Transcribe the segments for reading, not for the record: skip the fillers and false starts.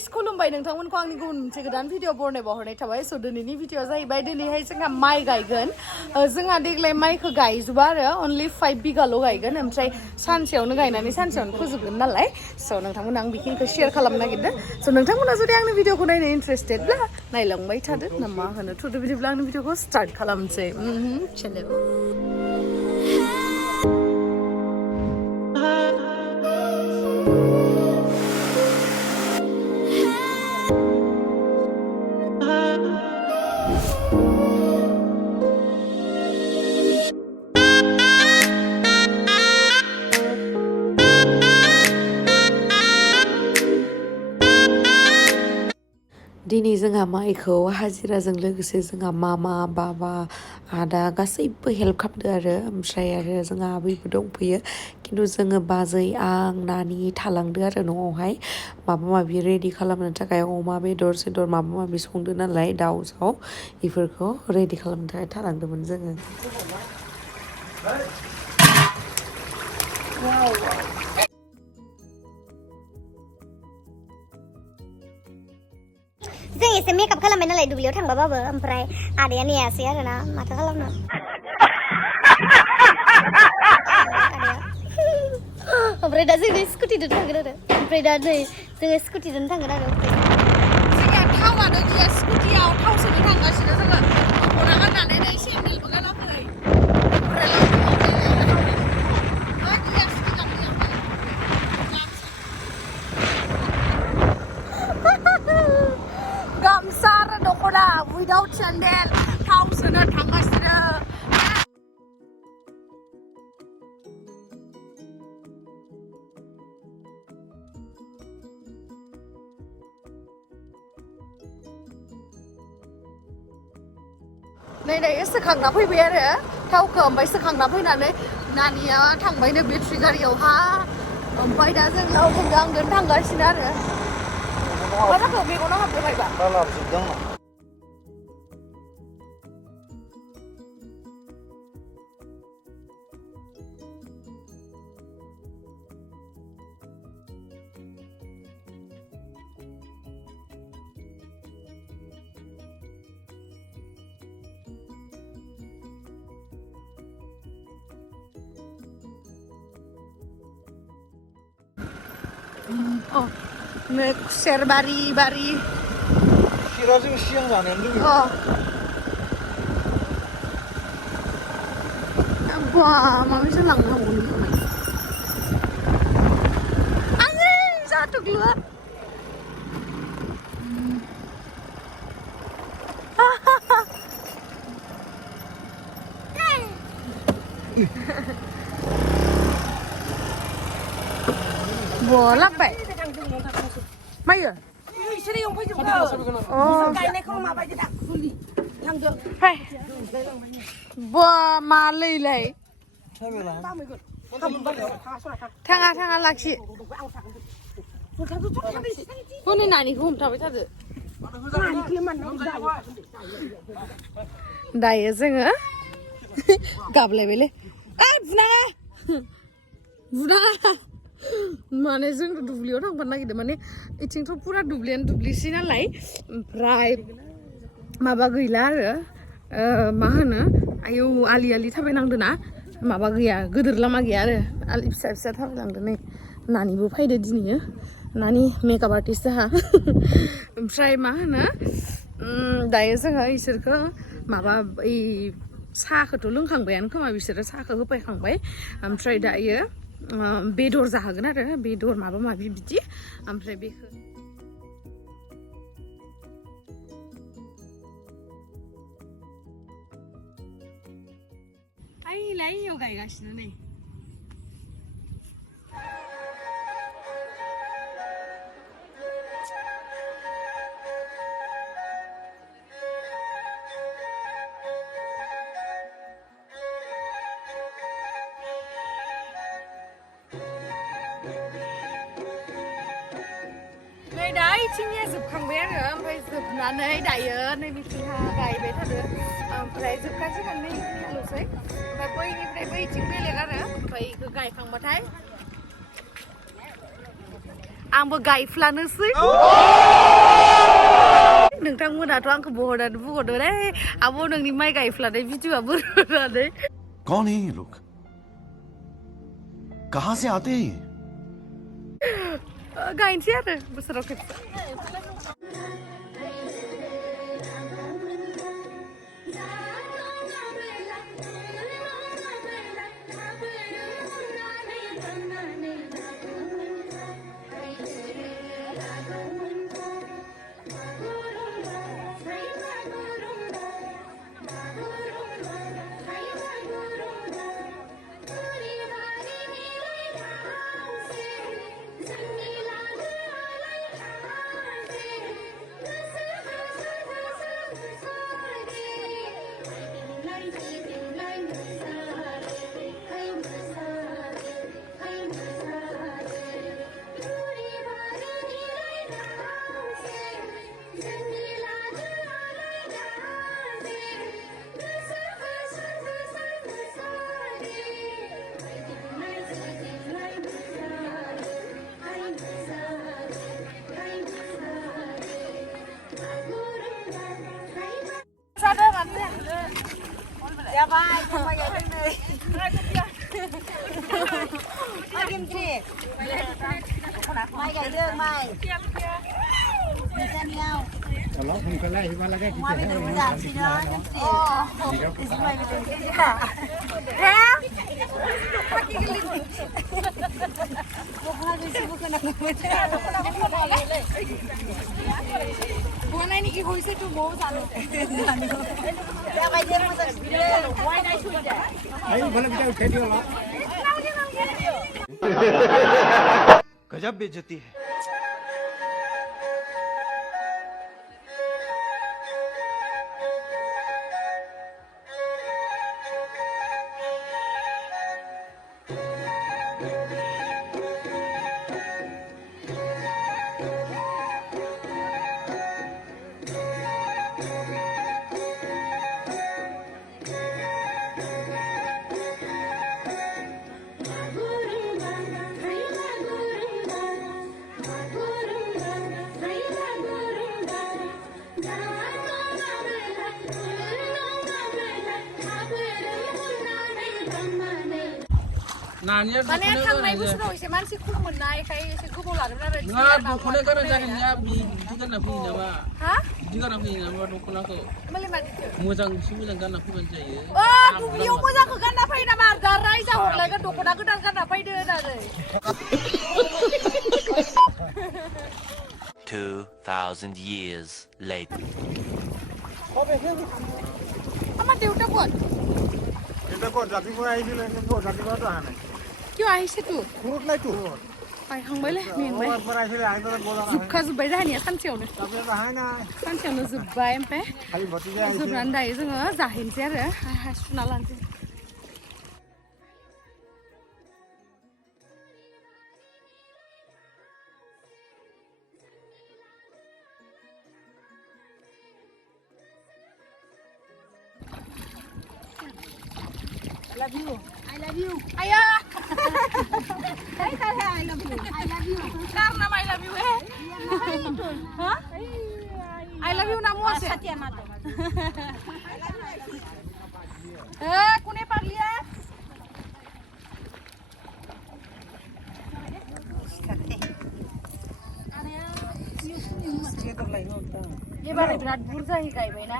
Guys खुलुमबाय नोंथांमोनखौ आंनि गुबुन मोनसे गोदान भिडिअ बरनायबाव हरनाय थाबाय स दिनैनि भिडिअ जाहैबाय दिनैहाय जोंहा माइ गायगोन जोंहा देग्लाय माइखौ गायजोबा आरो अनलि 5 बिगाल' गायगोन ओमफ्राय सानसेयावनो गायनानै सानसेयावनो फोजोबगोन नालाय स नोंथांमोना आं बेखिनिखौ शेयार खालामनो नागिरदों स नोंथांमोना जुदि आंनि भिडिअखौ नायनो इन्ट्रेस्टेडब्ला नायलांबाय थादो ना मा होनो थुदो बिदिब्ला आंनि भिडिअखौ स्टार्ट खालामनोसै चेनेल दिनै जोंहा माइखौ हाजिराजों लोगोसे जोंहा मामा बाबा आदा गासैबो हेल्प खालामदों आरो ओमफ्राय आरो जोंहा आबैबो दंफैयो खिन्थु जोङो बाजै आं नानि थालांदो आरो न'आवहाय माबा माबि रेडि खालामनो थाखाय अमा बेदर सेदर माबा माबि संदो नालाय दाउ साव बेफोरखौ रेडि खालामनो थाखाय थालांदोंमोन जोङो जों एसे मेकआप खालामबाय नालाय दुब्लियाव थांबाबाबो ओमफ्राय आदाया नेयासै आरो ना माथो खालामनो ओमफ्राय दा जों स्कुटिजों थांगोन आरो ओमफ्राय दा नै जोङो स्कुटिजों थांगोन आरो जोंहा थावानो गैया स्कुटियाव थाव सोनो थांगासिनो जोङो खना गाननानै नै सेन्देलबो गानाखै गामसा आरो दख'ना विदाउट सेन्देल थाव सोनो थांगासिनो नै दायो सोखांना फैबाय आरो थावखौ ओमफ्राय सोखांना फैनानै नानिया थांबायनो बेटारि गारियावहा ओमफ्राय दा जों लावजों आंजों थांगासिनो आरो मा जाखो मेगनाव हाबदों मायबा लाबोजोबदों खुसेर बारि बारि खुसेराजों सिगां जानायानो दङ माबासो लांनो हागौमोन आङै जाथुग्लुआ लांबाय मायो मा लैलाय थाङा थाङा लाखि हनै नानिखौ हमथाबाय थादो दायो जोङो गाबलायबायलै बुनाङा माने जों दुब्लियाव थांफानो नागिरदों माने इथिंथ' पुरा दुब्लियानो दुब्लिसै नालाय ओमफ्राय माबा गैला आरो मा होनो आयौ आलि आलि थाबायनांदों ना माबा गैया गोदोर लामा गैया आरो आलि फिसा फिसा थाबायलांदों नै नानिबो फैदो दिनैयो नानि मेकआप आर्टिस्ट जाहा ओमफ्राय मा होनो दायो जोङो इसोरखौ माबा ओइ साहाखौथ' लोंखांबायानो खोमा बिसोरो साहाखौ होफैखांबाय ओमफ्राय दायो बेदर जाहोगोन आरो बेदर माबा माबि बिदि ओमफ्राय बेखौ आइलाय इयाव गायगासिनो नै दा इथिंनिया जोबखांबाय आरो ओमफ्राय जोबनानै दायो नैबेथिंहा गायबाय थादो ओमफ्राय जोबखांसिगोन नैबेथिंल'सै ओमफ्राय बैनिफ्राय बैथिं बेलेग आरो ओमफ्राय बेखौ गायखांबाथाय आंबो गायफ्लानोसै नोंथांमोनाथ' आंखौ बहरनानै बुंहरदों रे आब' नोंनि माइ गायफ्लानाय भिडिअ'आ बोरनानै कौन है ये लोग कहाँ से आते हैं गायनोसै आरो बोसोराव खेबसे Gemsri mai gầy đường mai Kalau pun kalau ibu lagi mau kita. minum jam sih dah Gemsri isi mai minum dia bukan isi bukan aku Bukan ini ki hoise tu mau sano. ya mai dia mau tak why not shoot dia Ayo boleh kita udah dia lah. गजब बेइज्जती है Nanya Mana थांनाय बोसोराव एसे मानसि खम मोननायखाय एसे गोबाव लादोंमोन आरो nggak dukune kan jahilnya di kan nabi nama हा di kan nabi nama dukuna ko मालाय मानिखो mwjang si mwjang kan nabi kan jaya अ दुब्लियाव मोजांखौ गानना फै नामा दा रायजा हरलायगोन दख'ना गोदान गानना फैदो होननानै 2,000 years later. আমাৰ দেউতা ক'ত এটা কত রাতি করে আইছিল এটা কত রাতি করে আনে কিয় আহিছে তো ফুরুত নাই তো बायखांबायलै मेंबाय ওর পর আইছিল আইতো বলা जोबखाजोब्बाय जाहानिया सानसेयावनो তারপরে তো হয় না सानसेयावनो जोब्बाय ओमफ्राय খালি ভতিজা আইছিল जोबनानै दायो जोङो जाहैनोसै आरो सुना लानोसै Ayah. Saya I love you. I love you. Karena I love you Hah? I love you namu ase. Satya mata. Kune parliya? एबार बिराद बुरजा गायबायना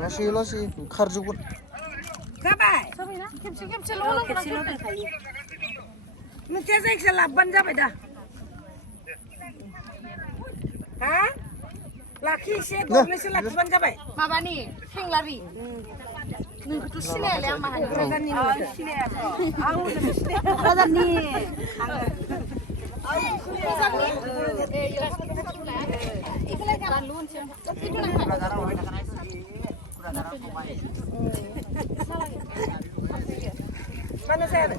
लसी खारजुगुन जाबाय जाबायना खेबसेल' दंखायो मोनसे जायखिया लाबबानो जाबाय दा हा लाखि एसे गरनैसो लाखिबानो जाबाय माबानि सेंलारि नोंखौथ' सिनायालै आं माहानि क'क्राझारनि सिनायाथ' आं सिनाया क'क्राझारनि Mana saya ada?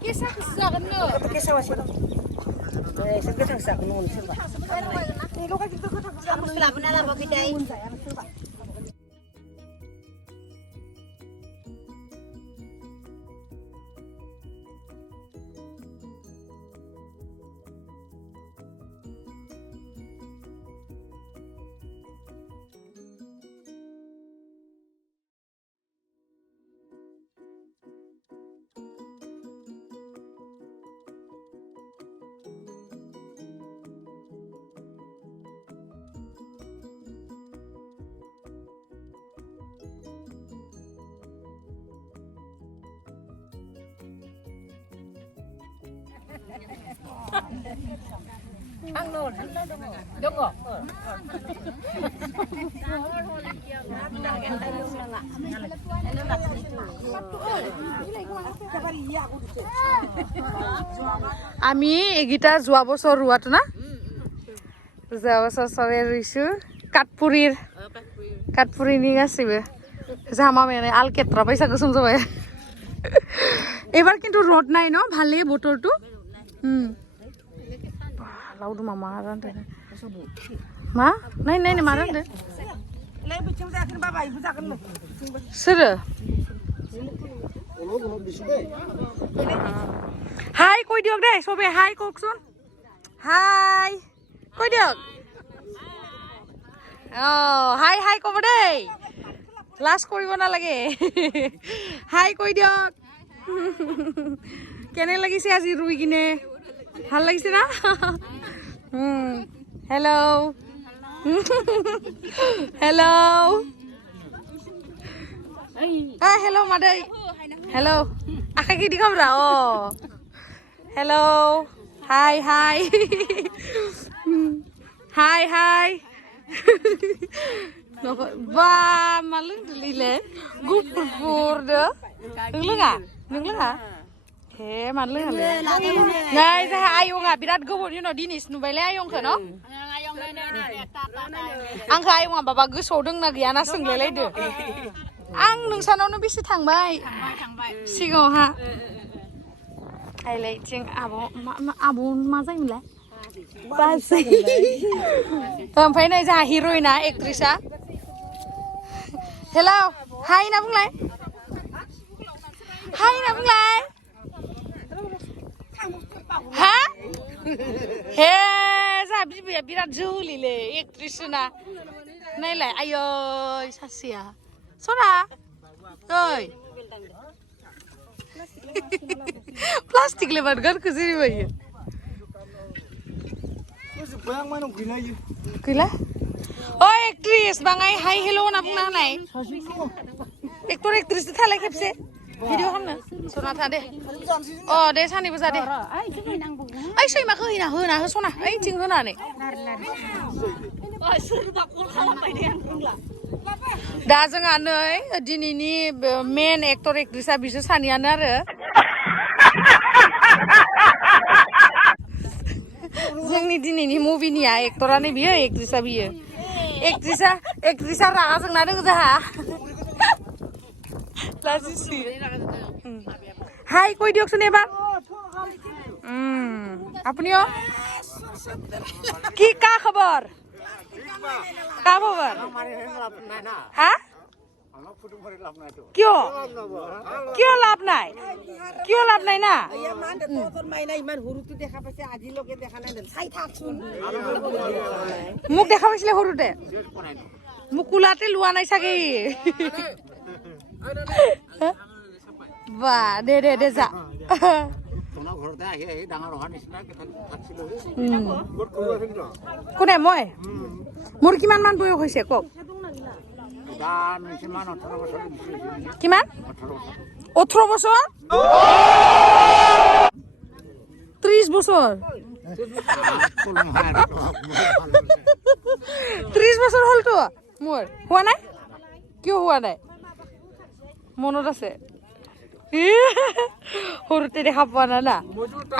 Kisah kesakan lo. Kisah masih. Saya kisah kesakan lo. Ini lo kan kita kesakan. Selamat malam Pak Bidai. আমি এগিটা যোৱা বছৰ ৰুৱাটো না যোৱা বছৰ চবে ৰুইছো কাঠপুৰিনি গাसिबो জামা মানে আল কেট্ৰা পইচা গোসম যাবাই এবাৰ কিন্তু ৰ'দ নাই ন ভালে বতৰটো লাউডু মামা রানতে মা নাই নাই মা রানতে सोर हाय কৈ দিয়ক দে সবে হাই কওকচোন হাই কৈ দিয়ক হাই হাই কব দেই লাজ কৰিব নালাগে হাই কৈ দিয়ক কেনে লাগিছে আজি ৰুই কিনে ভাল লাগিছে না হেল্ল हेलो हेलो मादै हेलो आखाइ की दिखाब्रा अ हेलो हाय हाय हाय हाय बा मालुं दलिले गुफुर दो नोंलोङा हे मानो लोङाले नै जाहा आयंआ बिराद गोबावनि उनाव दिनैसो नुबायले आयंखौ न आंखौ आयंआ बाबा गोसोआव दंना गैयाना सोंलायलायदो आं नोंसानावनो बेसे थांबाय सिगाङावहा आइलाय जों आब' मा जायोमोनलाय बाजै ओमफ्राय नै जाहा हिर'इना एक्ट्रिसआ हेलौ हाय होनना बुंलाय हाय होनना बुंलाय हा हे जाहा बिबैया बिराद जोलिले एक्ट्रिसना नायलाय आयै सासेया सना ओइ प्लास्टिक लेबार गारखो जेरैबायो गैला ओ एक्ट्रिस बाङाय हाय हेल' होनना बुंना होनाय एक्टर एक्ट्रिस थालाय खेबसे भिडिअ खालामनो सना था दे अ दे सानैबो जा दे ओइ सैमाखौ होना हो सना ओइथिं होनानै दा जोंहा नै दिनैनि मेन एक्टर एक्ट्रिसआ बिसोर सानैयानो आरो जोंनि दिनैनि मुभिनिया एक्टरानो बियो एक्ट्रिसआ बियो एक्ट्रिसआ रागा जोंना दङ जाहा लाजिसि हाय কৈ দিয়কচোন এবাৰ আপুনিও কি কা খবৰ হা কিয় লাভ নাই না মোক দেখা পাইছিলে সৰুতে মোক কোলাতে লোৱা নাই চাগে বা দে যা কোনে মই মোৰ কিমান মান বয়স হৈছে কওক কিমান 18 বছৰ 30 বছৰ 30 বছৰ হলতো মোৰ হোৱা নাই কিয় হোৱা নাই মনত আছে সৰুতে দেখা পোৱা নাই না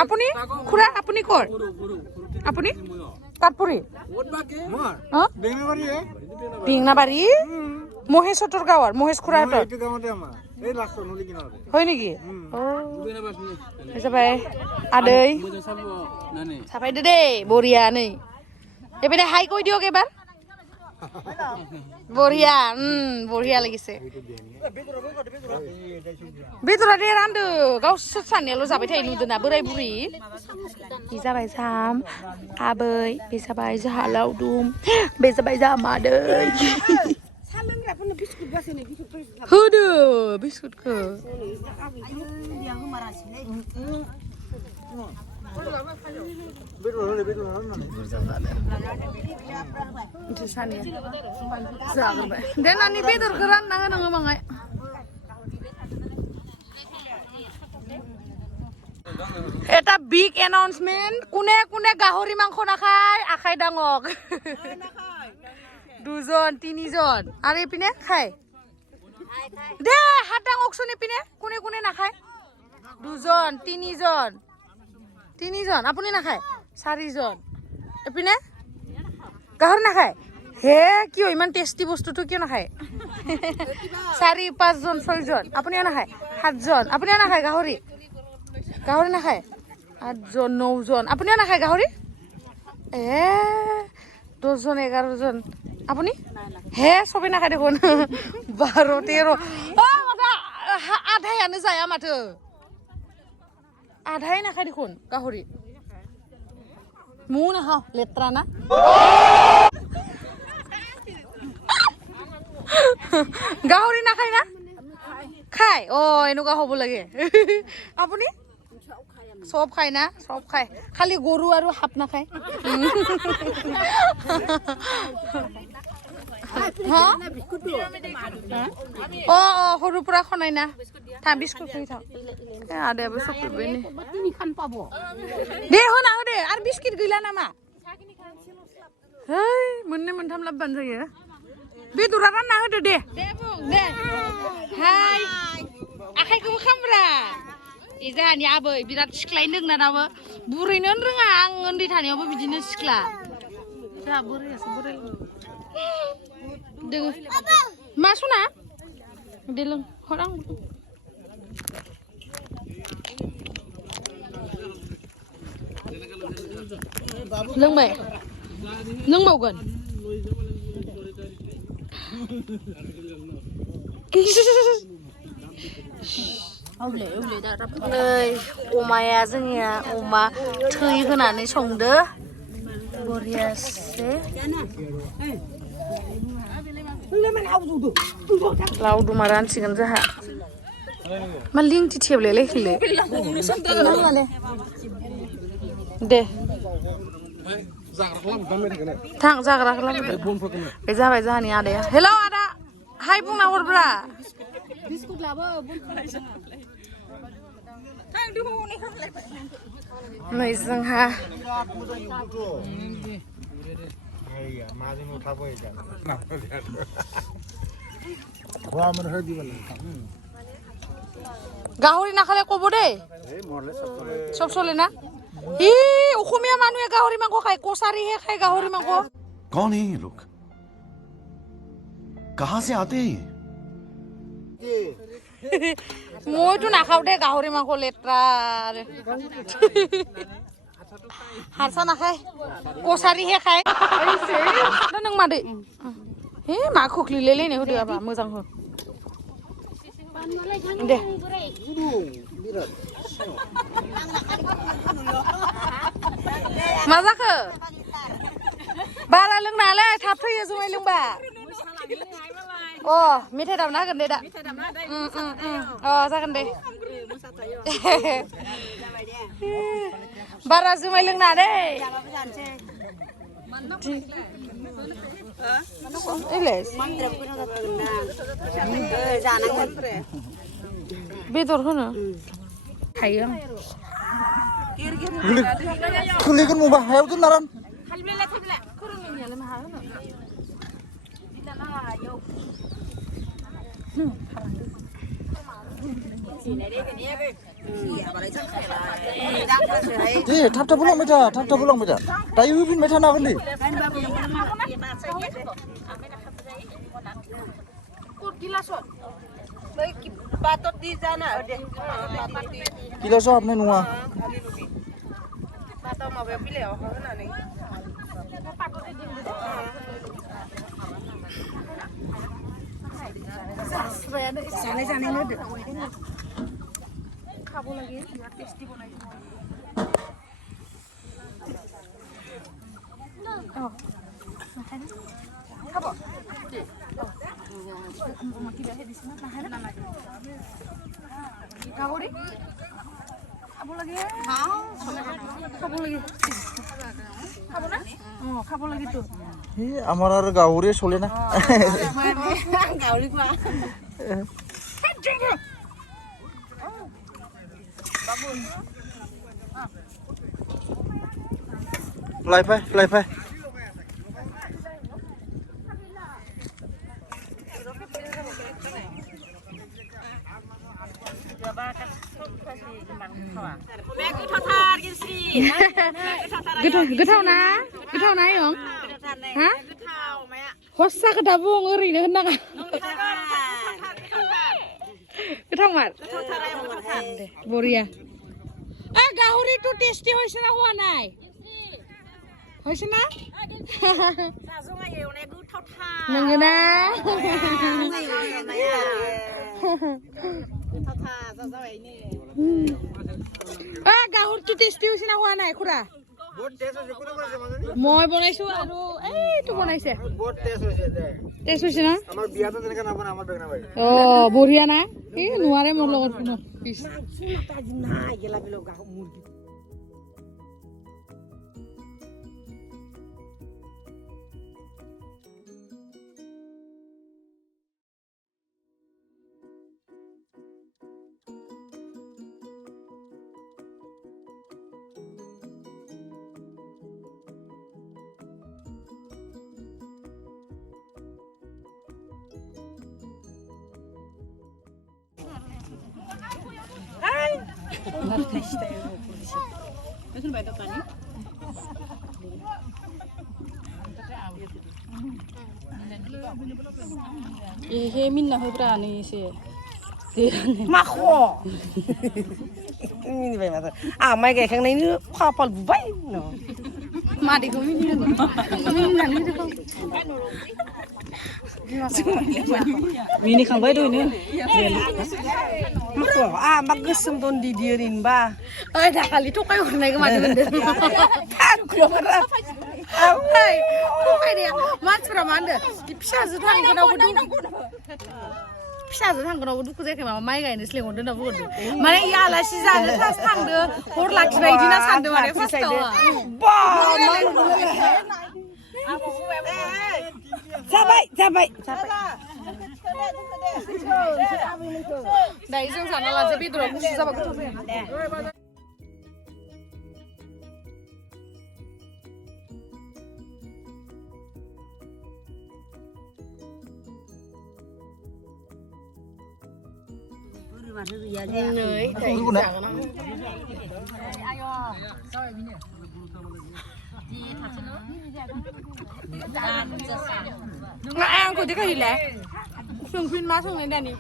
আপুনি খুৰা আপুনি কৰ আপুনি কাঠপুৰি বেঙনাবাৰী মহেশহঁতৰ গাঁৱৰ মহেশ খুৰাহঁতৰ হয় নেকি जाबाय आदै साफायदो दे बरिया नै एबारे हाय কৈ দিয়ক এবাৰ বৰিয়া বৰিয়া লাগিছে बेदरा रानदो गावसोर सानैयाल' जाबाय थायो नुदोंना बोराय बुरि बे जाबाय जाम आबै बे जाबाय जाहा लावदुम बे जाबाय जाहा मादै होदो बिस्कुटखौ दे नानि बेदरखौ रानना होनाङो बाङाय এটা বিগ এনাউন্সমেন্ট কোনে কোনে গাহৰি মাংস নাখায় আখাই ডাঙক দুজন তিনিজন আৰু ইপিনে খায় দে হাত ডাঙকচোন ইপিনে কোনে কোনে নাখায় দুজন তিনিজন আপুনি নাখায় চাৰিজন এপিনে গাহৰি নাখায় হে কিয় ইমান টেষ্টি বস্তুটো কিয় নাখায় 4-5 জন 6 জন আপুনি নাখায় 7 জন আপুনি নাখায় গাহৰি নাখায় 8 জন 9 জন আপুনি নাখায় গাহৰি 10 জন 11 জন আপুনি হে সবে নাখায় দেখোন 12 13 আধাই আনো যায় মাথো আধাই নাখায় দেখোন গাহৰি মু নাখাওঁ লেত্ৰা না গাহৰি নাখায় না খায় এনেকুৱা হ'ব লাগে আপুনি সব খায় না সব খায় খালি গৰু আৰু সাপ নাখায় সৰুৰ পৰা খনাই না বিস্কুট খাই থাক দে শুন আহ দে আৰু বিস্কুট গিলা নামা হেই मोननै मोनथाम लाबबानो जायो बेदरा रानना होदो दे हाय आखाइखौबो खामब्रा जोंहानि आबै बिराद सिख्लायनो रोंना दाबो बुरैनो रोङा आं उन्दै थानायावबो बिदिनो सिख्ला जोंहा बोरायासो बोराय दोङो मा सना दे लों हर आं लोंबाय लोंबावगोन अमाया जोंनिया अमा थै होनानै संदो बरियासे लावदुमा रानसिगोन जोंहा मा लिंथि थेबलायलाय खिले दे थां जाग्रा खालामदो बे जाबाय जोंहानि आदाया हेलौ आदा हाय बुंना हरब्रा बिस्कुट लाबो नै जोंहा গাহৰি নাখালে ক'ব দেই চব চলে না অসমীয়া মানুহে গাহৰি মাংস খায় কছাৰীহে খায় গাহৰি মাংস कौन है ये लोग कहाँ से आते हैं মইতো নাখাওঁ দে গাহৰি মাংস লেত্ৰা হাৰচা নাখায় কছাৰীহে খায় नों मादै मा खोख्लैलायलाय नै होदो आबा मोजां हो दे मा जाखो बारा लोंनालाय थाब फैयो जुमाय लोंबा मेथाइ दामना होगोन दे दा जागोन दे बारा जुमाय लोंना दे बेदर होनो हायो आं खुलिगोन मबा हायाव दोननारान दे थाब थाब बुलांबाय था दायो होफिनबाय थानो हागोन दे गिलासआव हाबनाय नङा जानाय होदो खाबो लागि टेस्टी बनायो खाबो गाहरि खाबो लागि खाबो ना खाबो लागि तो আমার আর গাহরি চলে না গাহরি খোৱা लायफाय गोथाव ना यं हा हस्सा खोथा बुं ओरैनो होननाङा गोथाव मार बरिया गाहरिটো টেস্টি হইছে না হওয়া নাই হইছে না নঙ্গো না গাহৰিটো টেস্টি হইছে না হওয়া নাই খুৰা মই বনাইছো আৰু এইটো বনাইছে টেস্ট হইছে না আমাৰ বিয়াতে তেনেকা না বনা আমাৰ বেগনা ভাই বঢ়িয়া না এই নোৱাৰে মোৰ লগত কোনো পিছ না গেলা বিলো মুৰ্গী He minna berani sih. Makho. Ini bagaimana? Mai kayak yang ini kapal bubai, no. Mati kau ini tu. Mini kang bayi tu ini. Makho. Bagus sembun di diarin ba. Dah kali tu kau orang naik mati benda. Kalau mana? Hey, kau dia mati ramanda. Bisa zutan kena budu. Bisa zutan kena budu. Kau jadi mama mai gay ni seleng udah nak budu. Mana ya lah si zada tas tangde. Hor laki bayi di nas tangde mana first tahu. Cabai. Dah iseng sana lah jadi tu aku susah bagus tu. Nggak aku dia kan hilang. Sungguin masuk ni dah ni.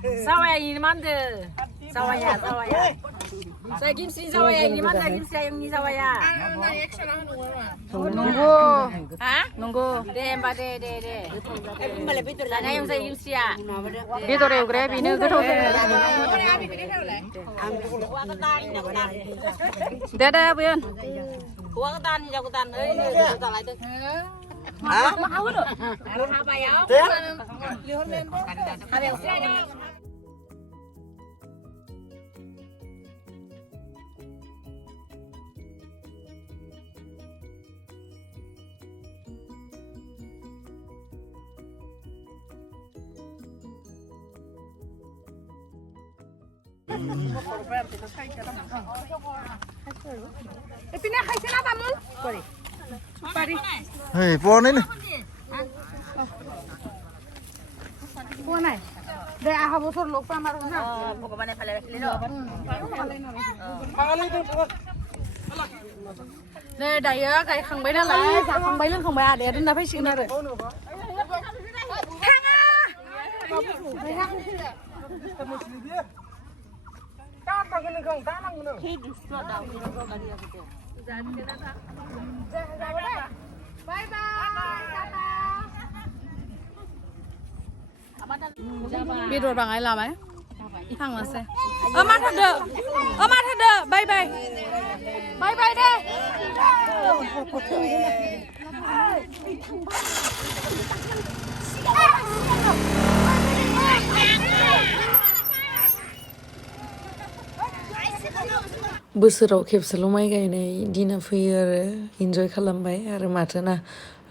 Sawaya ini mana? Sawaya. Saya Gemsri sawaya ini mana? Gemsri yang ni sawaya. Nunggu. Hah? Nunggu. Mbak de. Sana yang saya Gemsri ya. Betul ya, grab ini betul. Dah Bun. Kuatan. Ini tak lagi tu. Mau tu? Apa ya? Pindah kai sana kamu? Pari. Hei, puan ini. Puan ni. Dah aha bosor lok pamar na. Bukan mana paling lelo. Dah dah ya kai khang bai na lai, sa khang bai leng khang bai ada dan dah pai sing na re. Bye bye. Bidor bangai lama ya? Thang lah se. Mat ada. Bye bye. Bye bye deh. बोसोराव खेबसेल' माइ गायनाय दिना फैयो आरो इन्जय खालामबाय आरो माथो ना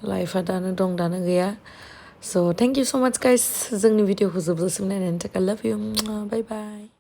लाइफआ दानो दं दानो गैया स' थेंक इउ स' माच गाइस जोंनि भिडिअखौ जोबजासिम नायनायनि थाखाय लाभ इउ बाय बाय